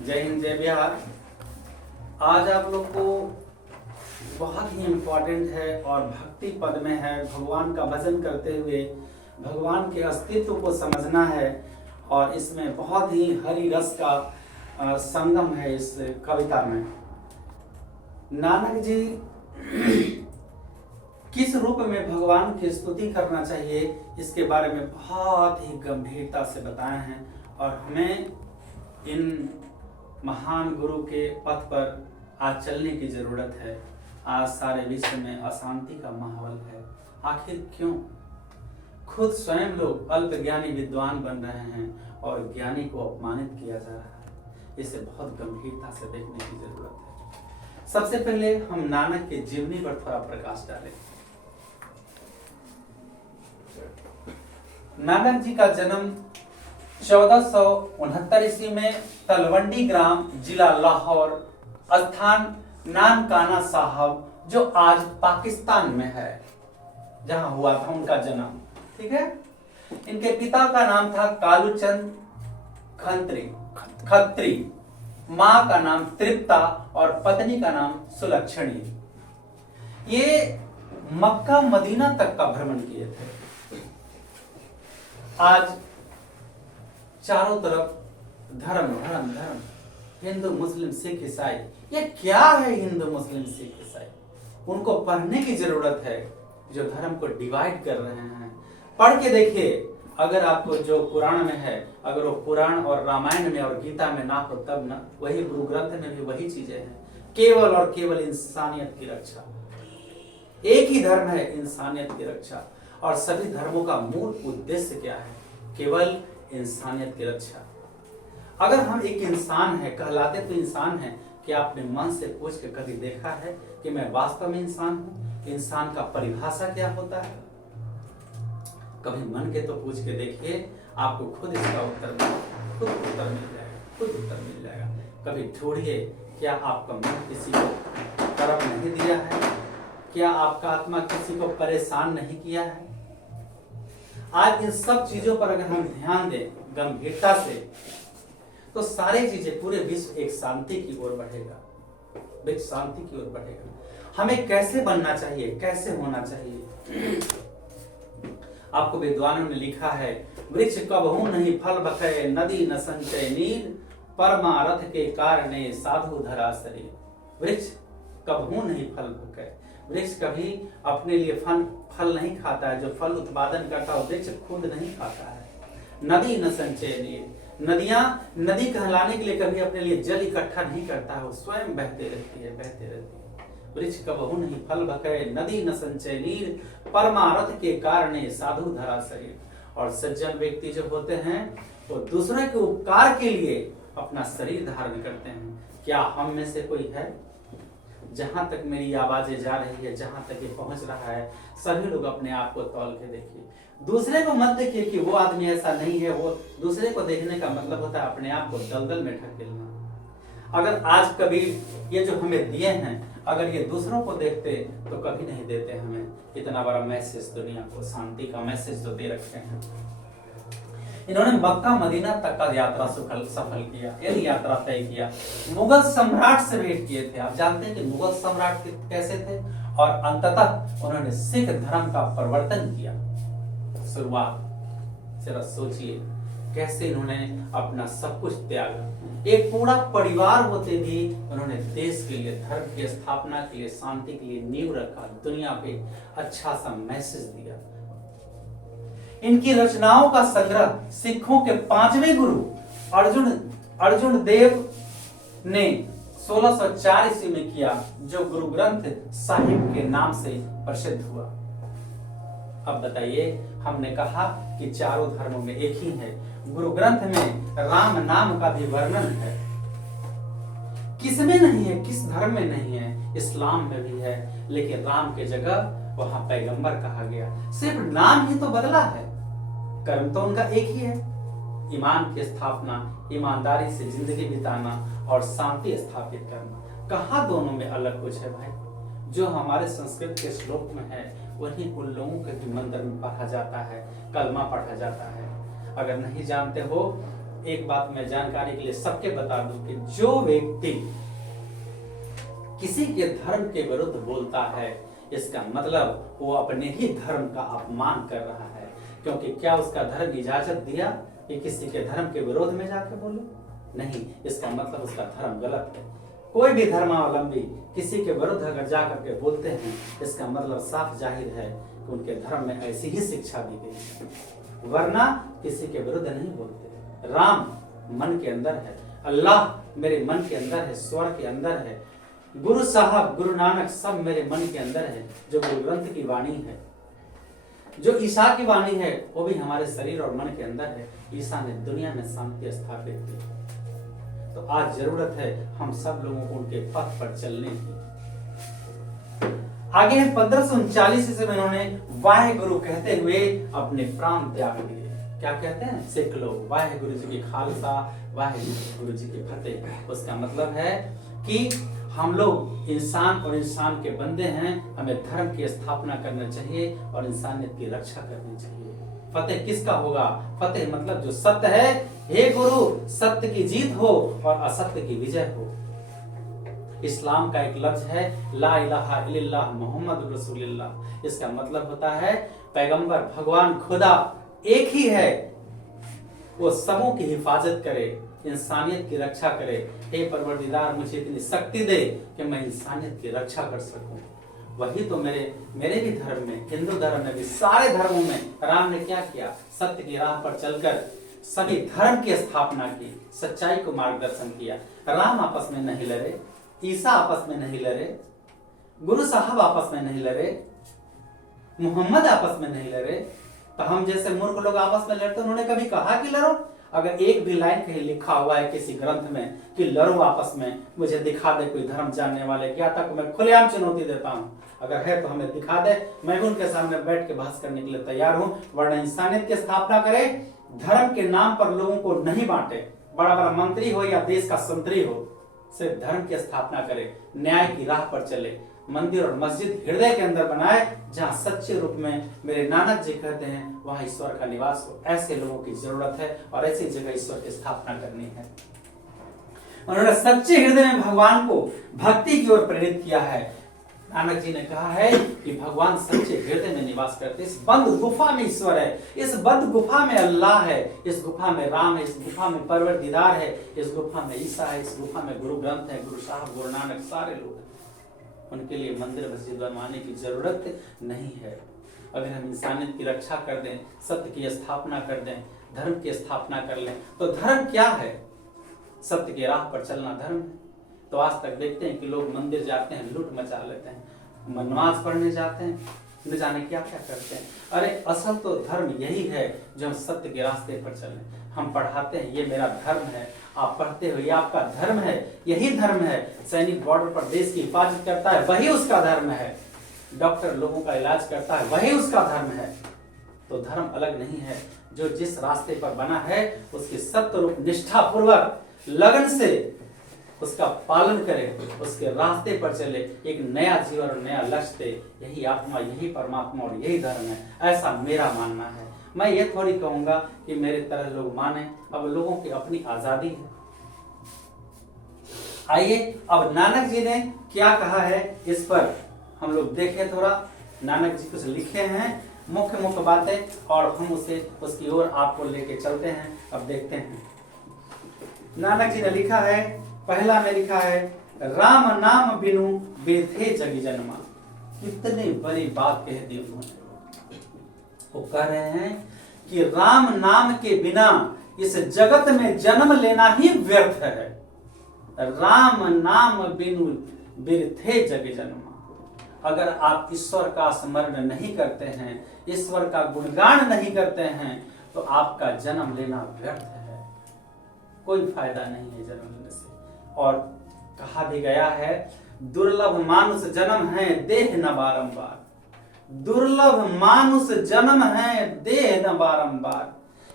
जय हिंद जय बिहार। आज आप लोग को बहुत ही इम्पोर्टेंट है और भक्ति पद में है, भगवान का भजन करते हुए भगवान के अस्तित्व को समझना है और इसमें बहुत ही हरि रस का संगम है इस कविता में। नानक जी किस रूप में भगवान की स्तुति करना चाहिए इसके बारे में बहुत ही गंभीरता से बताए हैं और हमें इन महान गुरु के पथ पर आज चलने की जरूरत है। आज सारे विश्व में अशांति का माहौल है। आखिर क्यों? खुद स्वयं लोग अल्प ज्ञानी विद्वान बन रहे हैं और ज्ञानी को अपमानित किया जा रहा है। इसे बहुत गंभीरता से देखने की जरूरत है। सबसे पहले हम नानक के जीवनी पर थोड़ा प्रकाश डालें। नानक जी का जन्म 1469 ईस्वी में तलवंडी ग्राम, जिला लाहौर, स्थान नानकाना साहब, जो आज पाकिस्तान में है, जहां हुआ था उनका जन्म। ठीक है। इनके पिता का नाम था कालूचंद खत्री, मां का नाम तृप्ता और पत्नी का नाम सुलक्षणी। ये मक्का मदीना तक का भ्रमण किए थे। आज चारों तरफ धर्म धर्म धर्म, हिंदू मुस्लिम सिख ईसाई। ये क्या है हिंदू मुस्लिम सिख ईसाई? उनको पढ़ने की जरूरत है जो धर्म को डिवाइड कर रहे हैं। पढ़ के देखिए, अगर आपको जो पुराण में है, अगर वो पुराण और रामायण में और गीता में ना हो तब ना, वही गुरु ग्रंथ में भी वही चीजें हैं। केवल और केवल इंसानियत की रक्षा। एक ही धर्म है, इंसानियत की रक्षा। और सभी धर्मों का मूल उद्देश्य क्या है? केवल इंसानियत की रक्षा। अगर हम एक इंसान है, कहलाते तो इंसान है, कि आपने मन से पूछ के कभी देखा है कि मैं वास्तव में इंसान हूं? इंसान का परिभाषा क्या होता है? कभी मन के तो पूछ के देखिए, आपको खुद इसका उत्तर मिल जाएगा। कभी ढूंढिए, क्या आपका मन किसी को कर्म नहीं दिया है? क्या आपका आत्मा किसी को परेशान नहीं किया है? आज इन सब चीजों पर अगर हम ध्यान दें गंभीरता से, तो सारी चीजें, पूरे विश्व एक शांति की ओर बढ़ेगा, विश्व शांति की ओर बढ़ेगा। हमें कैसे बनना चाहिए, कैसे होना चाहिए? आपको विद्वानों ने लिखा है, वृक्ष कबहू नहीं फल बखे, नदी न संचय नीर, परमारथ के कारणे साधु धरा शरीर। वृक्ष कबहू नहीं फल बखे। वृक्ष कभी अपने लिए फल नहीं खाता है। जो फल उत्पादन करता है वृक्ष खुद नहीं खाता है। नदी न संचय नीर, नदियां नदी कहलाने के लिए कभी अपने लिए जल इकट्ठा नहीं करता है, वो स्वयं बहते रहती है। वृक्ष कबहू नहीं फल बखे, नदी न संचय नीर, परमारथ के कारणे साधु धरा शरीर। और सज्जन व्यक्ति जो होते हैं वो दूसरे के उपकार के लिए अपना शरीर धारण करते हैं। क्या हम में से कोई है? जहां तक मेरी आवाजें जा रही है, जहां तक ये पहुंच रहा है, सभी लोग अपने आप को तौल के देखिए। दूसरे को मत देखिए कि वो आदमी ऐसा नहीं है। वो दूसरे को देखने का मतलब होता है अपने आप को दलदल में ढकेलना। अगर आज कभी ये जो हमें दिए हैं, अगर ये दूसरों को देखते तो कभी नहीं देते हमें इतना बड़ा मैसेज, दुनिया को शांति का मैसेज जो दे रखे हैं। इन्होंने मक्का मदीना तक का यात्रा सफल किया, ये यात्रा तय किया। मुगल सम्राट से भेंट किए थे। आप जानते हैं कि मुगल सम्राट कैसे थे? और अंततः उन्होंने सिख धर्म का प्रवर्तन किया। शुरुआत जरा सोचिए, कैसे इन्होंने अपना सब कुछ त्यागा। एक पूरा परिवार होते भी उन्होंने देश के लिए, धर्म की स्थापना के लिए, शांति के लिए नींव रखा, दुनिया पे अच्छा सा मैसेज दिया। इनकी रचनाओं का संग्रह सिखों के 5वें गुरु अर्जुन देव ने 1604 ईस्वी में किया, जो गुरु ग्रंथ साहिब के नाम से प्रसिद्ध हुआ। अब बताइए, हमने कहा कि चारों धर्मों में एक ही है। गुरु ग्रंथ में राम नाम का भी वर्णन है। किसमें नहीं है? किस धर्म में नहीं है? इस्लाम में भी है, लेकिन राम के जगह वहां पैगंबर कहा गया। सिर्फ नाम ही तो बदला है, कर्म तो उनका एक ही है। ईमान की स्थापना, ईमानदारी से जिंदगी बिताना और शांति स्थापित करना। कहाँ दोनों में अलग कुछ है भाई? जो हमारे संस्कृत के श्लोक में है वही उन लोगों के भी मंदिर में पढ़ा जाता है, कलमा पढ़ा जाता है। अगर नहीं जानते हो एक बात मैं जानकारी के लिए सबके बता दूं कि जो व्यक्ति किसी के धर्म के विरुद्ध बोलता है, इसका मतलब वो अपने ही धर्म का अपमान कर रहा है। क्योंकि क्या उसका धर्म इजाजत दिया कि किसी के धर्म के विरोध में जाकर बोले? नहीं, इसका मतलब उसका धर्म गलत है। कोई भी धर्मावलंबी किसी के विरुद्ध अगर जाकर के बोलते हैं, इसका मतलब साफ जाहिर है कि उनके धर्म में ऐसी ही शिक्षा दी गई है, वरना किसी के विरुद्ध नहीं बोलते। राम मन के अंदर है, अल्लाह मेरे मन के अंदर है, स्वर के अंदर है, गुरु साहब गुरु नानक सब मेरे मन के अंदर है। जो गुरु ग्रंथ की वाणी है, जो ईसा की वाणी है, वो भी हमारे शरीर और मन के अंदर है। ईसा ने दुनिया में शांति स्थापित की। तो आज जरूरत है हम सब लोगों को उनके पथ पर चलने की। आगे 1539 ईस्वी में उन्होंने वाहेगुरु कहते हुए अपने प्राण त्याग दिए। क्या कहते हैं? सिख लोग वाहेगुरु जी की खालसा, वाहेगुरु जी की फतेह। उसका मतलब है कि हम लोग इंसान और इंसान के बंदे हैं, हमें धर्म की स्थापना करना चाहिए और इंसानियत की रक्षा करनी चाहिए। फतेह किसका होगा? फतेह मतलब जो सत्य है, हे गुरु सत्य की जीत हो और असत्य की विजय हो। इस्लाम का एक लफ्ज है ला इलाहा इल्लल्लाह मुहम्मद रसूलुल्लाह। इसका मतलब होता है पैगंबर भगवान खुदा एक ही है, वो सबों की हिफाजत करे, इंसानियत की रक्षा करे। हे परवरदिगार मुझे इतनी शक्ति दे कि मैं इंसानियत की रक्षा कर सकूं। वही तो मेरे भी धर्म में, हिंदू धर्म में भी, सारे धर्मों में राम ने क्या किया? सत्य की राह पर चलकर सभी धर्म की स्थापना की, सच्चाई को मार्गदर्शन किया। राम आपस में नहीं लड़े, ईसा आपस में नहीं लड़े, गुरु साहब आपस में नहीं लड़े, मोहम्मद आपस में नहीं लड़े। तो हम जैसे मूर्ख लोग आपस में लड़ते, उन्होंने कभी कहा कि लड़ो? अगर एक भी लाइन कहीं लिखा हुआ है किसी ग्रंथ में कि लड़ो आपस में, मुझे दिखा दे कोई धर्म जानने वाले। क्या तक मैं खुलेआम चुनौती देता हूं, अगर है तो हमें दिखा दे, मैं भी उनके सामने बैठ के बहस करने के लिए तैयार हूं। वरना इंसानियत की स्थापना करे, धर्म के नाम पर लोगों को नहीं बांटे। बड़ा बड़ा मंत्री हो या देश का संतरी हो, सिर्फ धर्म की स्थापना करे, न्याय की राह पर चले, मंदिर और मस्जिद हृदय के अंदर बनाए, जहां सच्चे रूप में मेरे नानक जी कहते हैं वहां ईश्वर का निवास हो। ऐसे लोगों की जरूरत है और ऐसी जगह ईश्वर की स्थापना करनी है। उन्होंने सच्चे हृदय में भगवान को भक्ति की ओर प्रेरित किया है। नानक जी ने कहा है कि भगवान सच्चे हृदय में निवास करते। इस बंद गुफा में ईश्वर है, इस बंद गुफा में अल्लाह है, इस गुफा में राम है, इस गुफा में परवरदिगार है, इस गुफा में ईसा है, इस गुफा में गुरु ग्रंथ है, गुरु साहब गुरु नानक सारे लोग हैं। उनके लिए मंदिर मस्जिद बनवाने की जरूरत नहीं है। अगर हम इंसानियत की रक्षा कर दें, सत्य की स्थापना कर दें, धर्म की स्थापना कर लें, तो धर्म क्या है? सत्य की राह पर चलना धर्म है। तो आज तक देखते हैं कि लोग मंदिर जाते हैं, लूट मचा लेते हैं, नमाज पढ़ने जाते हैं, न जाने क्या क्या करते हैं। अरे असल तो धर्म यही है जो हम सत्य के रास्ते पर चलें। हम पढ़ाते हैं ये मेरा धर्म है, आप पढ़ते हो ये आपका धर्म है, यही धर्म है। सैनिक बॉर्डर पर देश की हिफाजत करता है, वही उसका धर्म है। डॉक्टर लोगों का इलाज करता है, वही उसका धर्म है। तो धर्म अलग नहीं है, जो जिस रास्ते पर बना है उसकी सत्य रूप निष्ठा पूर्वक लगन से उसका पालन करे, उसके रास्ते पर चले, एक नया जीवन और नया लक्ष्य दे। यही आत्मा, यही परमात्मा और यही धर्म है, ऐसा मेरा मानना है। मैं ये थोड़ी कहूंगा कि मेरे तरह लोग माने, अब लोगों की अपनी आजादी है। आइए अब नानक जी ने क्या कहा है इस पर हम लोग देखें थोड़ा। नानक जी कुछ लिखे हैं मुख्य मुख्य बातें, और हम उसकी ओर आपको लेके चलते हैं। अब देखते हैं नानक जी ने लिखा है। पहला में लिखा है राम नाम बिनु बेथे जगी जन्मा। कितनी बड़ी बात कह दी उन्होंने। वो कह रहे हैं कि राम नाम के बिना इस जगत में जन्म लेना ही व्यर्थ है। राम नाम बिनु बिरथे जगी जन्मा। अगर आप ईश्वर का स्मरण नहीं करते हैं, ईश्वर का गुणगान नहीं करते हैं, तो आपका जन्म लेना व्यर्थ है, कोई फायदा नहीं है जन्म लेने से। और कहा भी गया है दुर्लभ मानुष जन्म है देह न बारंबार। दुर्लभ मानुष जन्म है देह न बारंबार।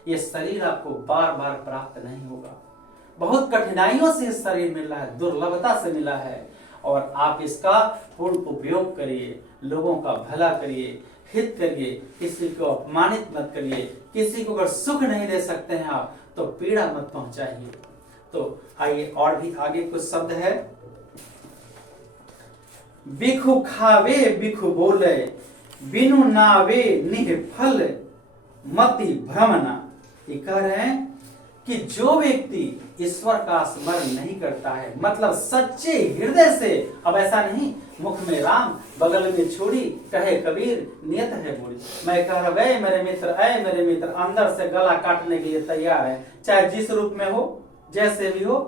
ये शरीर आपको बार बार प्राप्त नहीं होगा, बहुत कठिनाइयों से इस शरीर मिला है, दुर्लभता से मिला है। और आप इसका पूर्ण उपयोग करिए, लोगों का भला करिए, हित करिए, किसी को अपमानित मत करिए। किसी को अगर सुख नहीं दे सकते हैं आप, तो पीड़ा मत पहुंचाइए। तो आइए और भी आगे कुछ शब्द है। बिखु खावे बिखु बोले, बिनु नावे निःफल मति भ्रमना। ये कह रहे हैं कि जो व्यक्ति ईश्वर का स्मरण नहीं करता है, मतलब सच्चे हृदय से, अब ऐसा नहीं मुख में राम बगल में छोड़ी, कहे कबीर नियत है बुरी। मैं कह रहा ऐ मेरे मित्र, ऐ मेरे मित्र, अंदर से गला काटने के लिए तैयार है, चाहे जिस रूप में हो, जैसे भी हो,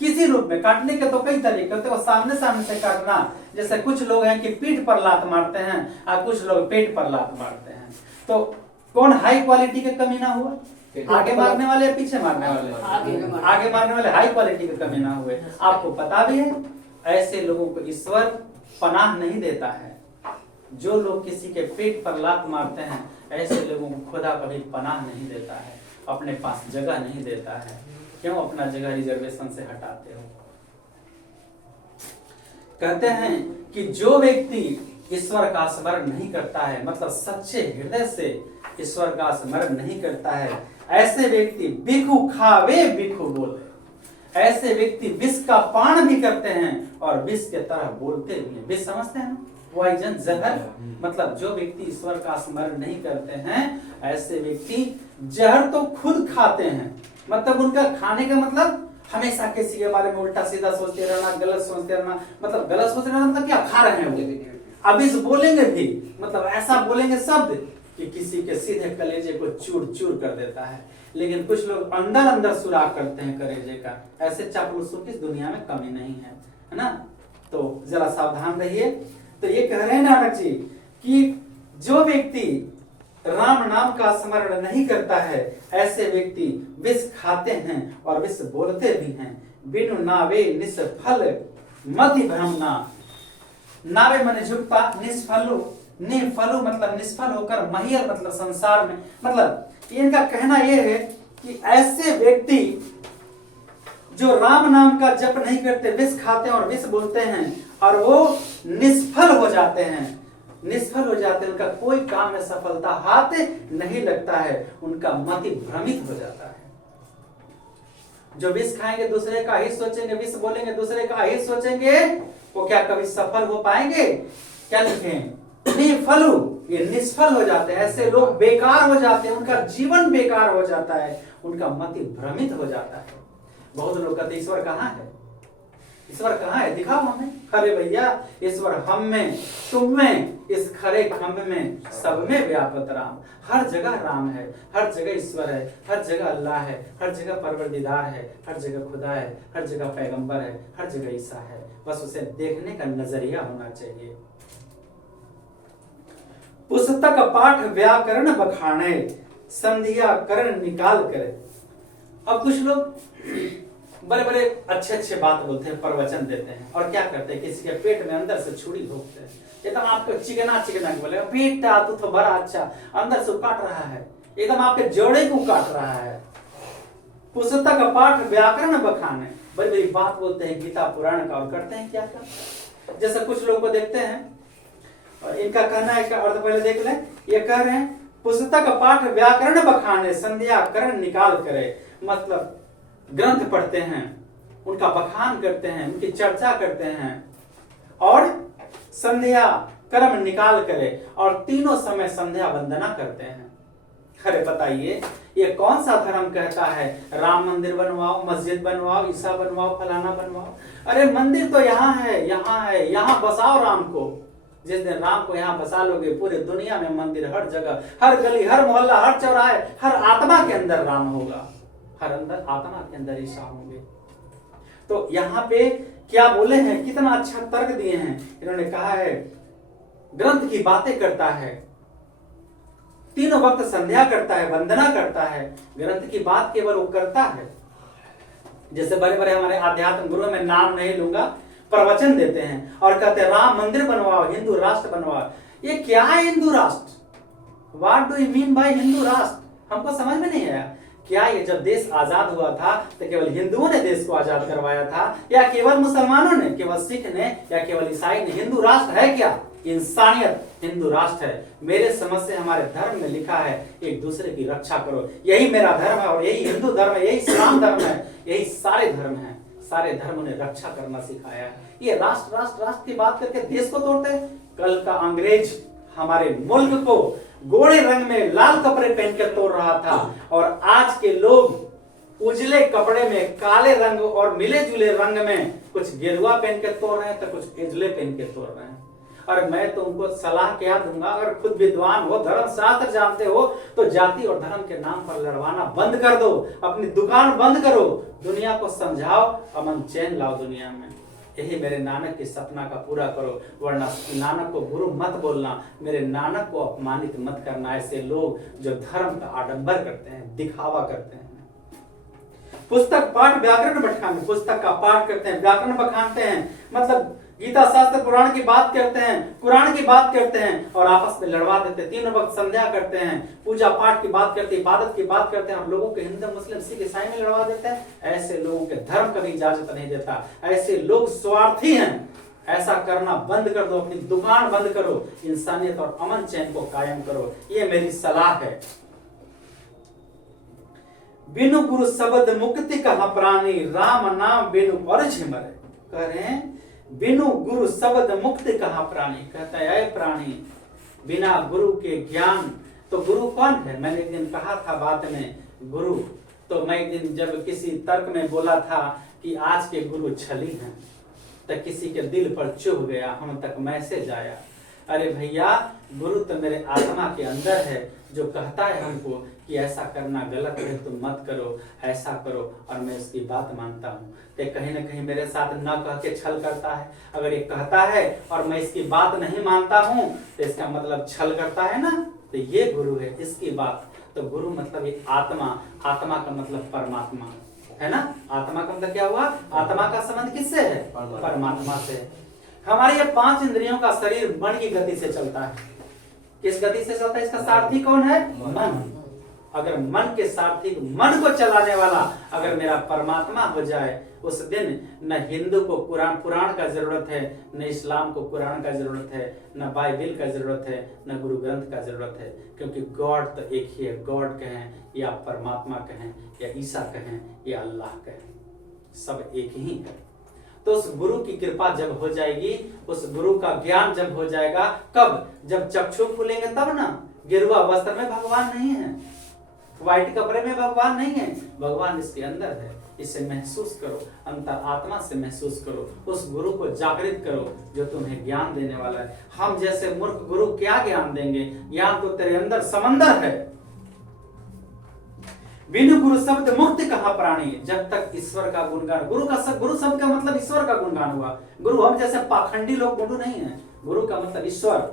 किसी रूप में। काटने के तो कई तरीके होते हैं, सामने सामने से काटना, जैसे कुछ लोग हैं कि पीठ पर लात मारते हैं और कुछ लोग पेट पर लात मारते हैं। तो कौन हाई क्वालिटी के कमीना हुआ? आगे मारने वाले या पीछे मारने वाले? आगे मारने वाले हाई क्वालिटी के कमीना हुए। आपको पता भी है ऐसे लोगों को ईश्वर पनाह नहीं देता है। जो लोग किसी के पेट पर लात मारते हैं, ऐसे लोगों को खुदा कभी पनाह नहीं देता है, अपने पास जगह नहीं देता है। क्यों अपना जगह रिजर्वेशन से हटाते हो? कहते हैं कि जो व्यक्ति ईश्वर का स्मरण नहीं करता है, मतलब सच्चे हृदय से ईश्वर का स्मरण नहीं करता है, ऐसे व्यक्ति बिखु खावे बिखु बोले। ऐसे व्यक्ति विष का पान भी करते हैं और विष के तरह बोलते भी हैं। विष समझते हैं ना? पॉइजन, जहर। मतलब जो व्यक्ति ईश्वर का स्मरण नहीं करते हैं, ऐसे व्यक्ति जहर तो खुद खाते हैं। मतलब उनका खाने का मतलब हमेशा किसी के बारे में उल्टा सीधा सोचते रहना, गलत सोचते रहना। मतलब गलत सोच रहना मतलब क्या? खा रहे हैं वो। अब इस बोलेंगे भी, मतलब ऐसा बोलेंगे शब्द कि किसी के सीधे कलेजे को चूर चूर कर देता है। लेकिन कुछ लोग अंदर अंदर सुराख करते हैं कलेजे का। ऐसे चापलूसों की दुनिया में कमी नहीं है ना? तो जरा सावधान रहिए। तो ये कह रहे हैं नानक जी कि जो व्यक्ति राम नाम का स्मरण नहीं करता है, ऐसे व्यक्ति विष खाते हैं और विष बोलते भी हैं। बिनु नावे निष्फल मति भ्रमना। नावे माने झुकता, निष्फलो, निफलो मतलब निष्फल होकर, महियल मतलब संसार में। मतलब इनका कहना यह है कि ऐसे व्यक्ति जो राम नाम का जप नहीं करते, विष खाते हैं और विष बोलते हैं, और वो निष्फल हो जाते हैं। निष्फल हो जाते हैं, उनका कोई काम में सफलता हाथ नहीं लगता है, उनका मति भ्रमित हो जाता है। जो विष खाएंगे दूसरे का ही सोचेंगे, विष बोलेंगे दूसरे का ही सोचेंगे, वो क्या कभी सफल हो पाएंगे? क्या लिखें? निफलु, ये निष्फल हो जाते हैं। ऐसे लोग बेकार हो जाते हैं, उनका जीवन बेकार हो जाता है, उनका मति भ्रमित हो जाता है। बहुत लोग कहते ईश्वर कहाँ है? ईश्वर कहाँ है? दिखाओ हमें। अरे भैया, ईश्वर हम में, तुम में, इस खरे खंभ में, सब में व्यापक राम। हर जगह राम है, हर जगह ईश्वर है, हर जगह अल्लाह है, हर जगह परवरदिगार है, हर जगह खुदा है, हर जगह पैगंबर है, हर जगह ईसा है। बस उसे देखने का नजरिया होना चाहिए। पुस्तक पाठ व्याकरण बखाने, संधिया करण निकाल करे। अब कुछ लोग बड़े बड़े अच्छे अच्छे बात बोलते हैं, प्रवचन देते हैं, और क्या करते हैं? किसी के पेट में अंदर से छुरी भोंकते हैं। एकदम आपको चिकना चिकना बोलेगा, बेटा तू तो बड़ा अच्छा, अंदर से काट रहा है, एकदम आपके जोड़े को काट रहा है। पुस्तक पाठ व्याकरण बखाने, बड़ी बड़ी बात बोलते हैं गीता पुराण का, और करते हैं क्या क्या? जैसे कुछ लोग को देखते हैं, और इनका कहना है का अर्थ पहले देख लें। ये कह रहे हैं पुस्तक पाठ व्याकरण बखाने, संध्या करण निकाल करे। मतलब ग्रंथ पढ़ते हैं, उनका बखान करते हैं, उनकी चर्चा करते हैं, और संध्या कर्म निकाल करे, और तीनों समय संध्या वंदना करते हैं। अरे बताइए, ये कौन सा धर्म कहता है राम मंदिर बनवाओ, मस्जिद बनवाओ, ईसा बनवाओ, फलाना बनवाओ? अरे मंदिर तो यहाँ है, यहाँ है, यहाँ बसाओ राम को। जिस दिन राम को यहाँ बसा लोगे, पूरे दुनिया में मंदिर, हर जगह, हर गली, हर मोहल्ला, हर चौराहे, हर आत्मा के अंदर राम होगा, हर अंदर आत्मा के अंदर ईसा होंगे। तो यहाँ पे क्या बोले हैं, कितना अच्छा तर्क दिए हैं इन्होंने। कहा है ग्रंथ की बातें करता है, तीनों वक्त संध्या करता है, वंदना करता है, ग्रंथ की बात केवल वो करता है। जैसे बड़े बड़े हमारे आध्यात्म गुरु, में नाम नहीं लूंगा, प्रवचन देते हैं और कहते हैं राम मंदिर बनवाओ, हिंदू राष्ट्र बनवाओ। ये क्या है हिंदू राष्ट्र? What do you mean by Hindu राष्ट्र? हमको समझ में नहीं आया। क्या ये जब देश आजाद हुआ था तो केवल हिंदुओं ने देश को आजाद करवाया था, या केवल मुसलमानों ने, केवल सिख ने, या केवल ईसाई ने? हिंदू राष्ट्र है क्या? इंसानियत हिंदू राष्ट्र है। मेरे समझ से हमारे धर्म में लिखा है एक दूसरे की रक्षा करो। यही मेरा धर्म है और यही हिंदू धर्म है, यही इस्लाम धर्म है, यही सारे धर्म हैं। सारे धर्मों ने रक्षा करना सिखाया है। ये राष्ट्र राष्ट्र राष्ट्र की बात करके देश को तोड़ते हैं। कल का अंग्रेज हमारे मुल्क को गोरे रंग में लाल कपड़े पहन के तोड़ रहा था और आज के लोग उजले कपड़े में काले रंग और मिले जुले रंग में कुछ गेरुआ पहन के तोड़ रहे हैं तो कुछ उजले पहन के तोड़ रहे हैं। और मैं तो उनको सलाह क्या दूंगा, अगर खुद विद्वान हो, धर्म शास्त्र जानते हो तो जाति और धर्म के नाम पर लड़वाना बंद कर दो, अपनी दुकान बंद करो, दुनिया को समझाओ, अमन चैन लाओ दुनिया में। यही मेरे नानक के सपना का पूरा करो, वरना नानक को गुरु मत बोलना, मेरे नानक को अपमानित मत करना। ऐसे लोग जो धर्म का आडंबर करते हैं, दिखावा करते हैं। पुस्तक पाठ व्याकरण बखान, पुस्तक का पाठ करते हैं, व्याकरण बखानते हैं, मतलब गीता शास्त्र पुराण की बात करते हैं, कुरान की बात करते हैं और आपस में लड़वा देते हैं। 3 वक्त संध्या करते हैं, पूजा पाठ की बात करते हैं, इबादत की बात करते हैं और लोगों के हिंदू मुस्लिम सिख ईसाई में लड़वा देते हैं। ऐसे लोगों के धर्म कभी इजाजत नहीं देता। ऐसे लोग स्वार्थी हैं। ऐसा करना बंद कर दो, अपनी दुकान बंद करो, इंसानियत और अमन चैन को कायम करो। ये मेरी सलाह है। बिनु गुरु शब्द मुक्ति कहा प्राणी, राम नाम बिनु और झिमरे। कह रहे हैं बिनु गुरु शब्द मुक्ति कहा प्राणी। कहता है प्राणी, बिना गुरु के ज्ञान, तो गुरु कौन है? मैंने एक दिन कहा था बात में गुरु, तो मैं एक दिन जब किसी तर्क में बोला था कि आज के गुरु छली हैं, तो किसी के दिल पर चुभ गया, हम तक मैसेज आया, अरे भैया गुरु तो मेरे आत्मा के अंदर है जो कहता है हमको कि ऐसा करना गलत है, तुम मत करो, ऐसा करो, और मैं उसकी बात मानता हूँ। तो कहीं ना कहीं मेरे साथ न कह के छल करता है। अगर ये कहता है और मैं इसकी बात नहीं मानता हूँ तो इसका मतलब छल करता है ना। तो ये गुरु है, इसकी बात। तो गुरु मतलब ये आत्मा, आत्मा का मतलब परमात्मा है ना। आत्मा का मतलब क्या हुआ? आत्मा का संबंध किससे है? परमात्मा से। हमारे ये 5 इंद्रियों का शरीर मन की गति से चलता है। किस गति से चलता है? इसका सारथी कौन है? मन। अगर मन के सारथी मन को चलाने वाला अगर मेरा परमात्मा हो जाए, उस दिन न हिंदू को पुराण का जरूरत है, न इस्लाम को कुरान का जरूरत है, न बाइबिल का जरूरत है, न गुरु ग्रंथ का जरूरत है। क्योंकि गॉड तो एक ही है। गॉड कहें या परमात्मा कहें या ईसा कहें या अल्लाह कहें, सब एक ही है। तो उस गुरु की कृपा जब हो जाएगी, उस गुरु का ज्ञान जब हो जाएगा, कब? जब चक्षु खुलेंगे तब ना। गेरुआ वस्त्र में भगवान नहीं है, व्हाइट कपड़े में भगवान नहीं है, भगवान इसके अंदर है। इसे महसूस करो, अंतर आत्मा से महसूस करो, उस गुरु को जागृत करो जो तुम्हें ज्ञान देने वाला है। हम जैसे मूर्ख गुरु क्या ज्ञान देंगे? ज्ञान तो तेरे अंदर समंदर है। बिनु गुरु शब्द मुक्ति कहा प्राणी। जब तक ईश्वर का गुणगान, गुरु शब्द का मतलब ईश्वर का गुणगान हुआ। गुरु हम जैसे पाखंडी लोग गुरु नहीं है, गुरु का मतलब ईश्वर।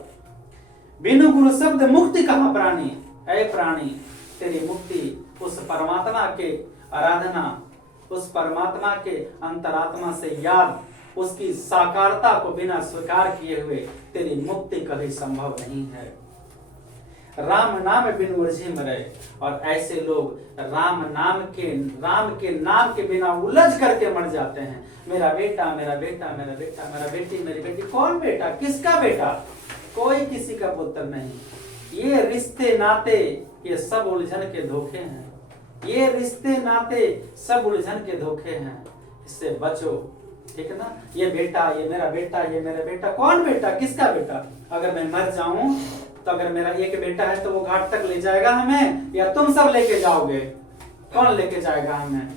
बिनु गुरु शब्द मुक्ति कहा प्राणी। ऐ प्राणी, तेरी मुक्ति उस परमात्मा के आराधना, उस परमात्मा के अंतरात्मा से याद, उसकी साकारता को बिना स्वीकार किए हुए तेरी मुक्ति कभी संभव नहीं है। राम नाम बिनु उलझे मरे। और ऐसे लोग राम के नाम के बिना उलझ करके मर जाते हैं। मेरा बेटा, मेरा बेटा, मेरा बेटा, मेरा बेटी, मेरी बेटी। कौन बेटा? किसका बेटा? कोई किसी का पुत्र नहीं। ये रिश्ते नाते ये सब उलझन के धोखे हैं। ये रिश्ते नाते सब उलझन के धोखे हैं, इससे बचो, ठीक है ना। ये बेटा, ये मेरा बेटा, ये मेरा बेटा। कौन बेटा? किसका बेटा? अगर मैं मर जाऊं तो अगर मेरा एक बेटा है तो वो घाट तक ले जाएगा हमें, या तुम सब लेके जाओगे? कौन लेके जाएगा हमें?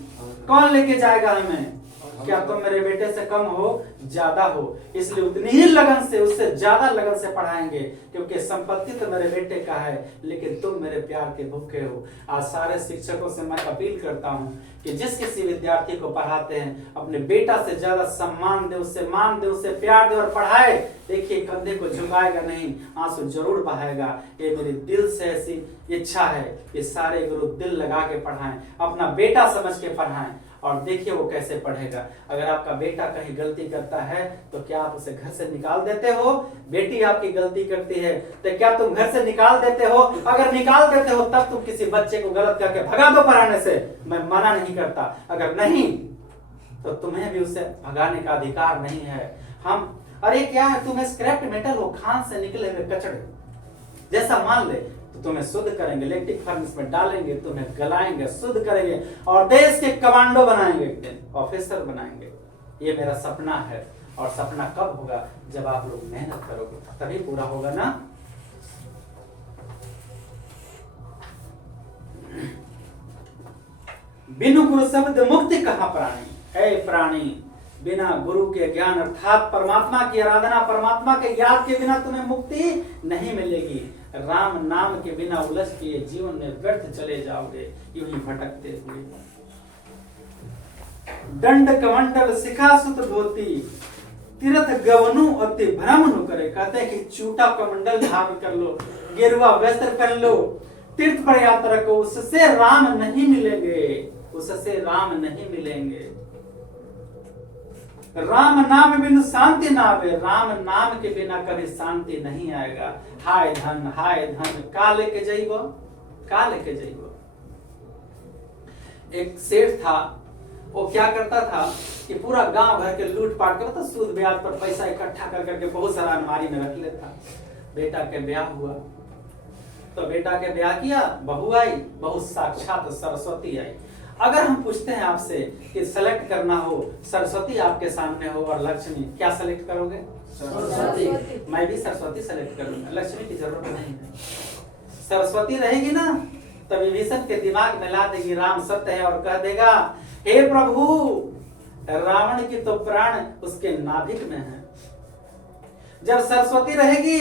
कौन लेके जाएगा हमें? क्या तुम मेरे बेटे से कम हो? ज्यादा हो, इसलिए उतनी ही लगन से, उससे ज्यादा लगन से पढ़ाएंगे, क्योंकि संपत्ति तो मेरे बेटे का है, लेकिन तुम मेरे प्यार के भूखे हो। आज सारे शिक्षकों से मैं अपील करता हूं कि जिस किसी विद्यार्थी को पढ़ाते हैं, अपने बेटा से ज्यादा सम्मान दे, उससे मान दे, उससे प्यार दे और पढ़ाए। देखिए कंधे को झुकाएगा नहीं, आंसू जरूर बहाएगा। ये मेरी दिल से ऐसी इच्छा है कि सारे गुरु दिल लगा के पढ़ाएं, अपना बेटा समझ के पढ़ाएं, और देखिए वो कैसे पढ़ेगा। अगर आपका बेटा कहीं गलती करता है तो क्या आप उसे घर से निकाल देते हो? बेटी आपकी गलती करती है तो क्या तुम घर से निकाल देते हो? अगर निकाल देते हो तब तुम किसी बच्चे को गलत करके भगा दो पढ़ाने से, मैं मना नहीं करता। अगर नहीं तो तुम्हें भी उसे भगाने का अधिकार नहीं है। हम अरे क्या है, तुम्हें स्क्रैप मेटल हो, खान से निकले हुए कचड़े जैसा मान ले, तो तुम्हें शुद्ध करेंगे, इलेक्ट्रिक फर्नेस में डालेंगे, तुम्हें गलाएंगे, शुद्ध करेंगे और देश के कमांडो बनाएंगे, एक दिन ऑफिसर बनाएंगे। ये मेरा सपना है। और सपना कब होगा? जब आप लोग मेहनत करोगे तभी पूरा होगा ना। बिनु गुरु शब्द मुक्ति कहाँ प्राणी, है प्राणी बिना गुरु के ज्ञान अर्थात परमात्मा की आराधना, परमात्मा के याद के बिना तुम्हें मुक्ति नहीं मिलेगी। राम नाम के बिना उलझ के जीवन में व्यर्थ चले जाओगे, यूं ही भटकते हुए। दंड कमंडल शिखा सुत धोती, तीर्थ गवनु अति भ्रम नु करे। कहते हैं कि चूटा कमंडल धारण कर लो, गेरुआ वस्त्र पहन लो, तीर्थ पर यात्रा को, उससे राम नहीं मिलेंगे, उससे राम नहीं मिलेंगे। राम नाम बिन शांति ना आवे, राम नाम के बिना कभी शांति नहीं आएगा। हाय धन का लेके जाइबो, का लेके जाइबो। एक सेठ था, वो क्या करता था कि पूरा गांव भर के लूट पाट करता, सूद ब्याज पर पैसा इकट्ठा कर करके बहुत सारा अलमारी में रख लेता। बेटा के ब्याह हुआ तो बेटा के ब्याह किया, बहू आई, बहू साक्षात सरस्वती आई। अगर हम पूछते हैं आपसे कि सेलेक्ट करना हो, सरस्वती आपके सामने हो और लक्ष्मी, क्या सेलेक्ट करोगे? सरस्वती। मैं भी सरस्वती सेलेक्ट करूंगा, लक्ष्मी की जरूरत नहीं है। सरस्वती रहेगी ना तब विभीषण के दिमाग में ला देगी राम सत्य है और कह देगा, हे प्रभु रावण की तो प्राण उसके नाभिक में है। जब सरस्वती रहेगी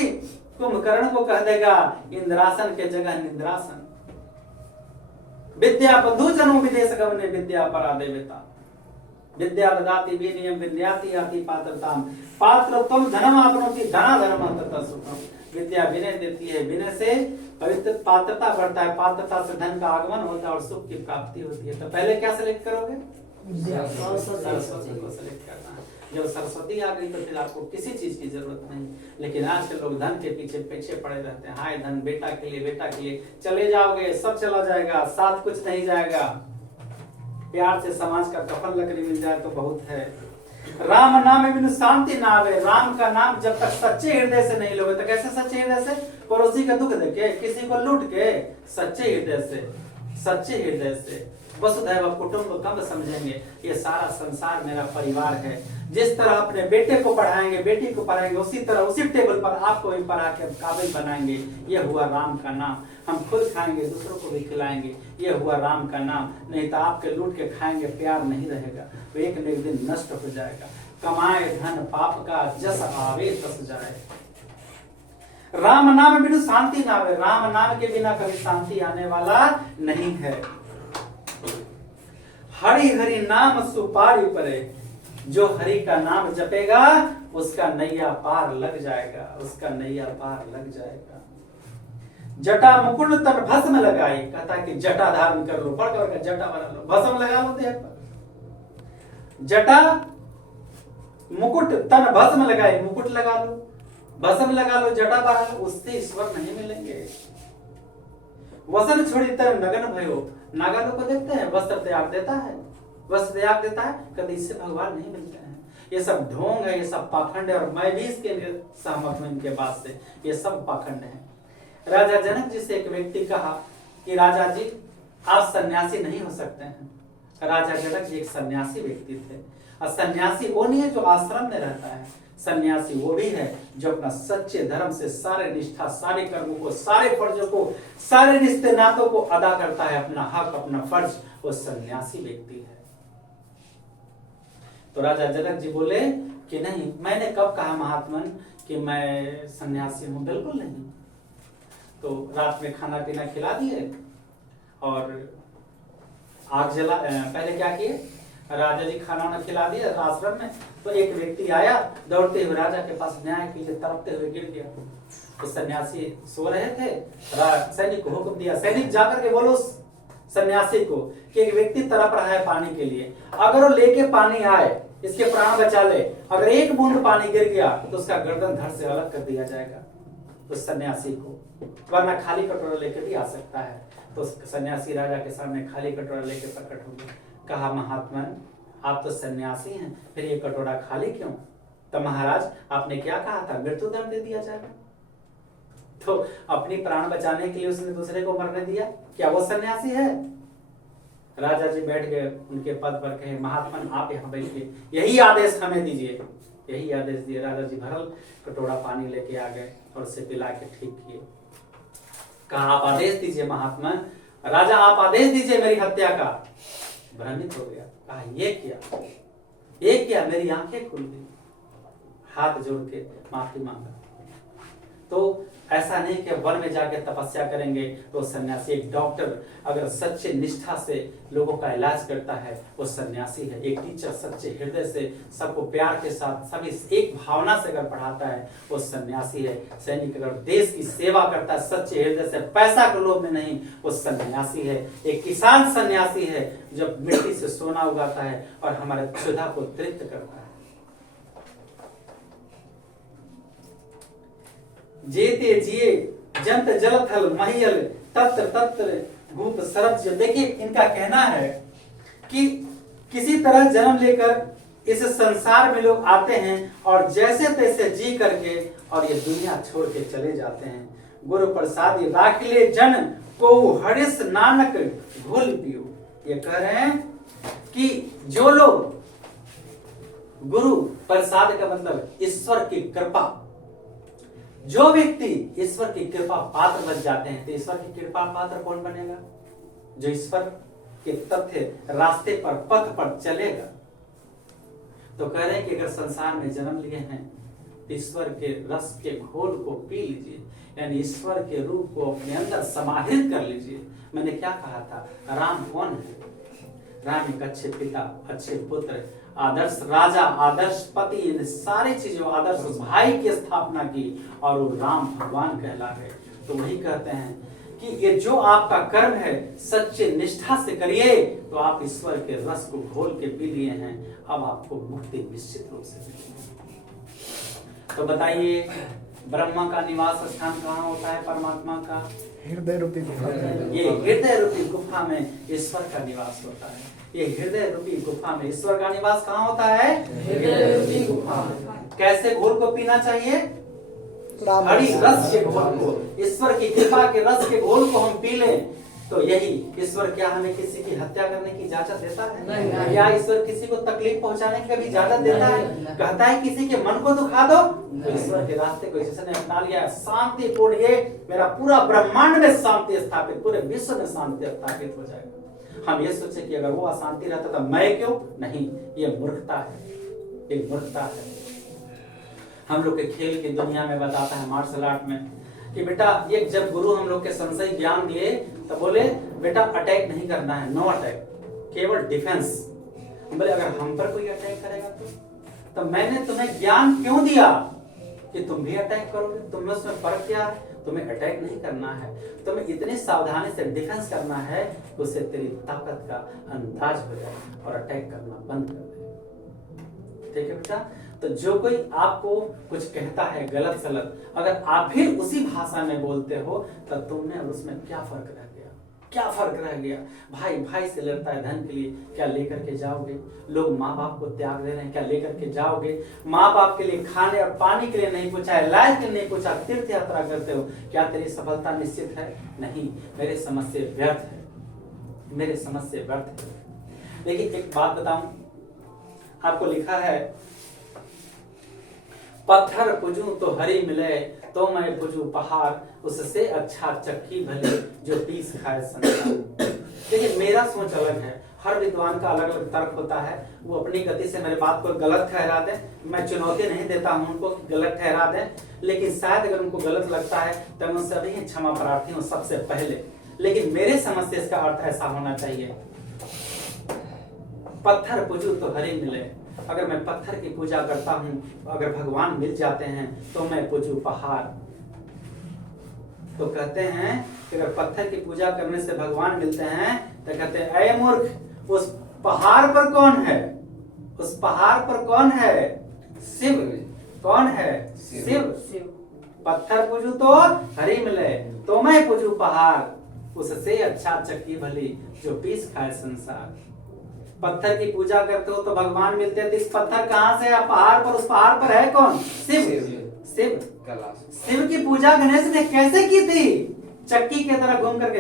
कुंभकर्ण को कह देगा इंद्रासन के जगह निंद्रासन। विद्या बंधु जनो विदेश गमने विद्या परा देवता, विद्या ददाति विनियम विद्याति आति पात्रताम, पात्र तुम धनम आपनोति धना धर्म तथा सुखम। विद्या विनय देती है, विनय से पवित्र पात्रता बढ़ता है, पात्रता से धन का आगमन होता है और सुख की प्राप्ति होती है। तो पहले क्या सेलेक्ट करोगे? सरस्वती को सेलेक्ट करना है। जब सरस्वती आ गई तो फिर आपको किसी चीज की जरूरत नहीं। लेकिन आज के लोग धन के पीछे पीछे पड़े रहते हैं। हाय धन, बेटा के लिए, बेटा के लिए चले जाओगे, सब चला जाएगा, साथ कुछ नहीं जाएगा। प्यार से समाज का कफन लकड़ी मिल जाए तो बहुत है। राम नाम बिनु शांति ना आवे, राम का नाम जब तक सच्चे हृदय से नहीं लोगे, तो कैसे सच्चे हृदय से? पड़ोसी का दुख देके, किसी को लूट के, सच्चे हृदय से, सच्चे हृदय से। वसुधैव कुटुंबकम समझेंगे, ये सारा संसार मेरा परिवार है। जिस तरह अपने बेटे को पढ़ाएंगे, बेटी को पढ़ाएंगे, उसी तरह उसी टेबल पर आपको भी पढ़ा के काबिल बनाएंगे। ये हुआ राम का नाम। हम खुद खाएंगे, दूसरों को भी खिलाएंगे, ये हुआ राम का नाम। नहीं तो आपके लूट के खाएंगे, प्यार नहीं रहेगा, तो एक न एक दिन नष्ट हो जाएगा। कमाए धन पाप का, जस आवे तस जाए। राम नाम बिनु शांति ना आवे, राम नाम के बिना कभी शांति आने वाला नहीं है। हरि हरि नाम सुपारी परे, जो हरि का नाम जपेगा उसका नैया पार लग जाएगा, उसका नैया पार लग जाएगा। जटा मुकुट तन भस्म लगाई, कहता है कि जटा धारण कर लो, पढ़कर का जटा बना लो, भस्म लगा लो देह पर। जटा मुकुट तन भस्म लगाई, मुकुट लगा लो, भस्म लगा लो, जटा बना लो, उससे ईश्वर नहीं मिलेंगे। वसन छोड़ी तर नगन भयो, नागा लोग को देखते हैं वस्त्र त्याग देता है, वस्त्र त्याग देता है, कभी इससे भगवान नहीं मिलते हैं। ये सब ढोंग है, ये सब पाखंड है और मैं भी इसके लिए सहमत हूं इनके बात से। ये सब पाखंड है। राजा जनक जी से एक व्यक्ति कहा कि राजा जी आप सन्यासी नहीं हो सकते हैं। राजा जनक जी एक सन्यासी व्यक्ति थे और सन्यासी वो नहीं है जो आश्रम में रहता है, सन्यासी वो भी है जो अपना सच्चे धर्म से सारे निष्ठा, सारे कर्मों को, सारे फर्जों को, सारे रिश्ते नातों को अदा करता है, अपना हक, अपना फर्ज, वो सन्यासी व्यक्ति है। तो राजा जनक जी बोले कि नहीं, मैंने कब कहा महात्मन कि मैं सन्यासी हूं, बिल्कुल नहीं। तो रात में खाना पीना खिला दिए और आग जला, पहले क्या किए, राजा जी खाना वाना खिला दिया आश्रम में। तो एक व्यक्ति आया दौड़ते हुए राजा के पास, न्याय के लिए तड़पते हुए गिर गया। तो सन्यासी सो रहे थे, सैनिक को हुक्म दिया, सैनिक जाकर के बोलो सन्यासी को कि एक व्यक्ति तड़प रहा है पानी के लिए, अगर वो लेके पानी आए, इसके प्राण बचा ले, अगर एक बूंद पानी गिर गया तो उसका गर्दन धड़ से अलग कर दिया जाएगा उस सन्यासी को, वरना खाली कटोरा लेकर भी आ सकता है। तो सन्यासी राजा के सामने खाली कटोरा लेकर प्रकट हो गया। कहा महात्मन आप तो सन्यासी हैं, फिर ये कटोरा खाली क्यों? तो महाराज आपने क्या कहा था, मृत्यु दंड दे दिया जाएगा। तो अपनी प्राण बचाने के लिए उसने दूसरे को मरने दिया, क्या वो सन्यासी है? राजा जी बैठ गए उनके पद पर, कहे महात्मन आप यहाँ बैठिए, यही आदेश हमें दीजिए। यही आदेश दिए। राजा जी भरल कटोरा पानी लेके आ गए और उसे पिला के ठीक किए। कहा आप आदेश दीजिए महात्मन, राजा आप आदेश दीजिए मेरी हत्या का। भ्रमित हो गया, कहा ये क्या, मेरी आंखें खुल गई। हाथ जोड़ के माफी मांगा। तो ऐसा नहीं कि वन में जाके तपस्या करेंगे तो सन्यासी। एक डॉक्टर अगर सच्चे निष्ठा से लोगों का इलाज करता है वो सन्यासी है। एक टीचर सच्चे हृदय से सबको प्यार के साथ सभी एक भावना से अगर पढ़ाता है वो सन्यासी है। सैनिक अगर देश की सेवा करता है सच्चे हृदय से, पैसा के लोभ में नहीं, वो सन्यासी है। एक किसान सन्यासी है जब मिट्टी से सोना उगाता है और हमारे क्षुधा को तृप्त करता है। जेते जिए जंत जल थल महियल तत्र तत्र भूप सरज। देखिए इनका कहना है कि किसी तरह जन्म लेकर इस संसार में लोग आते हैं और जैसे तैसे जी करके और ये दुनिया छोड़ के चले जाते हैं। गुरु प्रसाद राखिले जन को हरिस नानक घोल पियो। ये कह रहे हैं कि जो लोग, गुरु प्रसाद का मतलब ईश्वर की कृपा, जो व्यक्ति ईश्वर की कृपा पात्र बन जाते हैं। तो ईश्वर की कृपा पात्र कौन बनेगा? जो ईश्वर के तथ्य रास्ते पर पथ पर चलेगा। तो कह रहे हैं कि अगर संसार में जन्म लिए हैं तो ईश्वर के रस के घोल को पी लीजिए, यानी ईश्वर के रूप को अपने अंदर समाहित कर लीजिए। मैंने क्या कहा था, राम कौन है? राम एक अच्छे पिता, अच्छे पुत्र, आदर्श राजा, आदर्श पति, इन सारी चीजों, आदर्श भाई की स्थापना की और वो राम भगवान कहला गए। तो वही कहते हैं कि ये जो आपका कर्म है सच्चे निष्ठा से करिए तो आप ईश्वर के रस को घोल के पी लिए हैं। अब आपको मुक्ति निश्चित रूप से मिलेगी। तो बताइए ब्रह्मा का निवास स्थान कहाँ होता है? परमात्मा का हृदय रूपी गुफा। ये हृदय रूपी गुफा में ईश्वर का निवास होता है। ये हृदय रूपी गुफा में ईश्वर का निवास कहाँ होता है? हृदय रूपी गुफा में। कैसे घोल को पीना चाहिए? हरि रस के घोल को, ईश्वर की कृपा के रस के घोल को हम पी लें तो यही। ईश्वर क्या हमें किसी की हत्या करने की इजाजत देता है? नहीं। या ईश्वर किसी को तकलीफ पहुंचाने की कभी इजाजत देता है? कहता है किसी के मन को दुखा दो? तो ईश्वर के रास्ते को जिसने अपना लिया शांतिपूर्ण, ये मेरा पूरा ब्रह्मांड में शांति स्थापित, पूरे विश्व में शांति स्थापित हो जाएगा। हम ये सोचे कि अगर वो अशांति रहता तो मैं क्यों? नहीं, ये मूर्खता है, ये मूर्खता है। हम लोग के खेल की दुनिया में बताता है मार्शल आर्ट में कि बेटा ये जब गुरु हम लोग के संशय ज्ञान दिए तो बोले बेटा अटैक नहीं करना है, नो अटैक, केवल डिफेंस। बोले अगर हम पर कोई अटैक करेगा तो मैंने तुम्हें ज्ञान क्यों दिया कि तुम भी अटैक करोगे? तुम्हें उसमें फर्क क्या है? तुम्हें अटैक नहीं करना है, तुम्हें इतनी सावधानी से डिफेंस करना है उससे तेरी ताकत का अंदाज हो जाए और अटैक करना बंद कर दे। ठीक है बेटा? तो जो कोई आपको कुछ कहता है गलत सलत, अगर आप भी उसी भाषा में बोलते हो तो तुमने और उसमें क्या फर्क रह गया? क्या फर्क रह गया? भाई भाई से लड़ता है धन के लिए, क्या लेकर के जाओगे? लोग माँ बाप को त्याग दे रहे हैं, क्या लेकर के जाओगे? माँ बाप के लिए खाने और पानी के लिए नहीं पूछा है, लायक के लिए नहीं पूछा, तीर्थ यात्रा करते हो, क्या तेरी सफलता निश्चित है? नहीं, मेरे समझ से व्यर्थ है, मेरे समझ से व्यर्थ है। लेकिन एक बात बताऊं, आपको लिखा है पत्थर पूजूं तो हरी मिले, तो मैं पूजूं पहाड़, उससे अच्छा चक्की भले जो पीस खाए संसार। देखिए मेरा सोच अलग है, हर विद्वान का अलग अलग तर्क होता है। वो अपनी गति से मेरे बात को गलत ठहरा दे, मैं चुनौती नहीं देता हूं उनको कि गलत ठहरा दे, लेकिन शायद अगर उनको गलत लगता है तो मैं उनसे अभी क्षमा प्रार्थी हूं सबसे पहले। लेकिन मेरे समझ से इसका अर्थ ऐसा होना चाहिए, पत्थर पूजूं तो हरी मिले। अगर मैं पत्थर की पूजा करता हूं, अगर भगवान मिल जाते हैं तो मैं पूजूं पहाड़। तो कहते हैं कि अगर पत्थर की पूजा करने से भगवान मिलते हैं तो कहते हैं अय मूर्ख, उस पहाड़ पर कौन है? उस पहाड़ पर कौन है? शिव। कौन है? शिव। पत्थर पूजू तो हरी मिले, तो मैं पूजू पहाड़, उससे अच्छा चक्की भली जो पीस खाए संसार। पत्थर की पूजा करते हो तो भगवान मिलते हैं। तो इस पत्थर कहाँ से है? पहाड़ पर। उस पहाड़ पर है कौन? शिव। शिव शिव की पूजा गणेश ने कैसे की थी? चक्की की तरह घूम करके,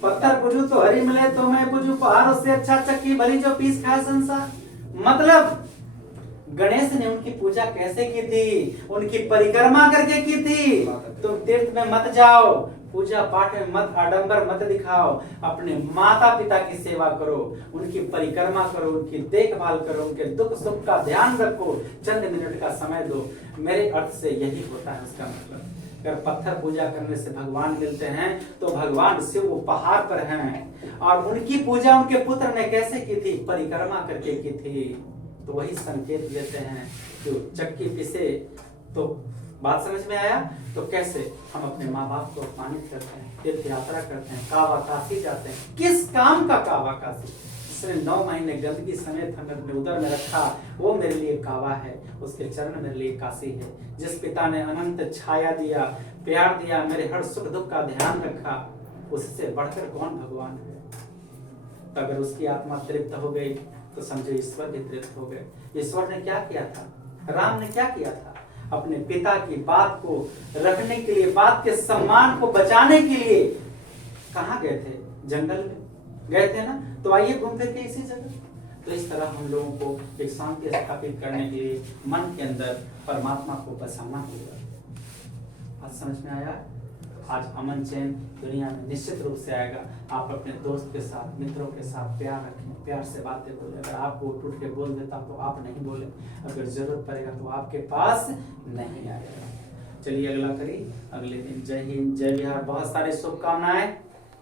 पत्थर पूजू तो हरी मिले तो मैं पूजू पहाड़, उससे अच्छा चक्की भली जो पीस खाए संसार। मतलब गणेश ने उनकी पूजा कैसे की थी? उनकी परिक्रमा करके की थी। तुम तीर्थ में मत जाओ, पूजा पाठ में मत आडंबर मत दिखाओ, अपने माता पिता की सेवा करो, उनकी परिक्रमा करो, उनकी देखभाल करो, उनके दुख सुख का ध्यान रखो, चंद मिनट का समय दो। मेरे अर्थ से यही होता है उसका मतलब। अगर पत्थर पूजा करने से भगवान मिलते हैं तो भगवान शिव वो पहाड़ पर हैं, और उनकी पूजा उनके पुत्र ने कैसे की थी? परिक्रमा करके की थी। तो वही संकेत देते हैं कि चक्की पिसे। तो बात समझ में आया? तो कैसे हम अपने माँ बाप को अपमानित करते हैं, तीर्थ यात्रा करते हैं, कावा काशी जाते हैं। किस काम का कावा काशी? जिसने 9 महीने गंदगी समेत हमें अपने उदर में रखा, वो मेरे लिए कावा है, उसके चरण मेरे लिए काशी है। जिस पिता ने अनंत छाया दिया, प्यार दिया, मेरे हर सुख दुख का ध्यान रखा, उससे बढ़कर कौन भगवान है? तो अगर उसकी आत्मा तृप्त हो गई तो समझो ईश्वर भी तृप्त हो गए। ईश्वर ने क्या किया था? राम ने क्या किया था? अपने पिता की बात को रखने के लिए, बात के सम्मान को बचाने के लिए कहाँ गए थे? जंगल में गए थे ना। तो आइए घूम फिर के इसी जगह। तो इस तरह हम लोगों को एक शांति स्थापित करने के लिए मन के अंदर परमात्मा को बसाना होगा। आज समझ में आया? आज अमन चैन दुनिया में निश्चित रूप से आएगा। आप अपने दोस्त के साथ, मित्रों के साथ प्यार रखें, प्यार से बातें बोले। अगर आपको टूट के बोल देता तो आप नहीं बोले, अगर जरूरत पड़ेगा तो आपके पास नहीं आएगा। चलिए अगला करिए अगले दिन। जय हिंद, जय बिहार। बहुत सारी शुभकामनाएं।